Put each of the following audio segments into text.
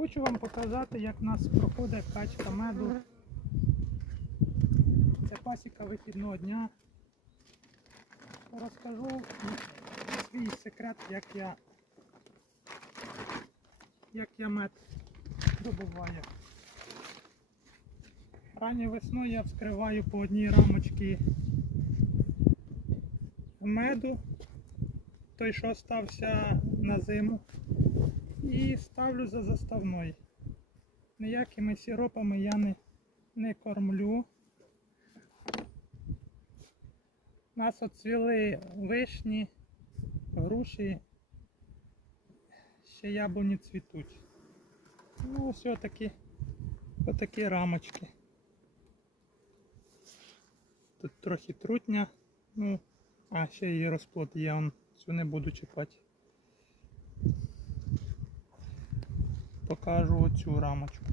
Хочу вам показати, як в нас проходить качка меду. Це пасіка вихідного дня. Розкажу свій секрет, як я, як я мед добуваю. Ранньою весною я вскриваю по одній рамочці меду, той, що стався на зиму, і ставлю за заставною. Ніякими сиропами я не, не кормлю. У нас оцвіли вишні, груші, ще яблуні цвітуть. Ну, ось отакі, отакі рамочки. Тут трохи трутня, ну, а ще є розплод, я он цю не буду чіпати. Покажу оцю рамочку.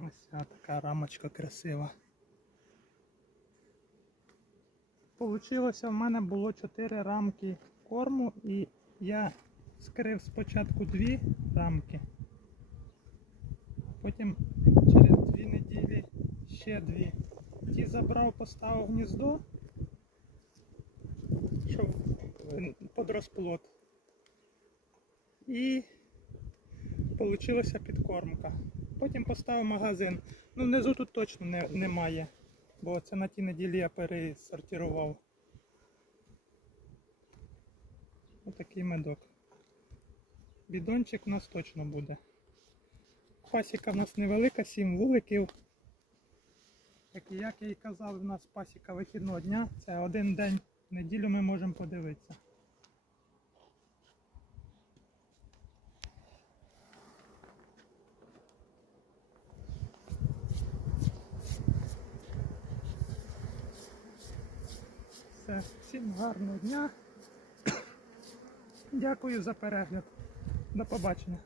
Ось така рамочка красива. Получилося, в мене було 4 рамки корму і я скрив спочатку дві рамки, потім через ще дві. Ті забрав, поставив гніздо, щоб під розплод. І Получилася підкормка. Потім поставив магазин. Ну, внизу тут точно не, немає, бо це на тій неділі я пересортував. Отакий медок. Бідончик у нас точно буде. Пасіка в нас невелика, 7 вуликів. Як, я і казав, у нас пасіка вихідного дня. Це один день в неділю ми можемо подивитися. Все, всім гарного дня. Дякую за перегляд. До побачення.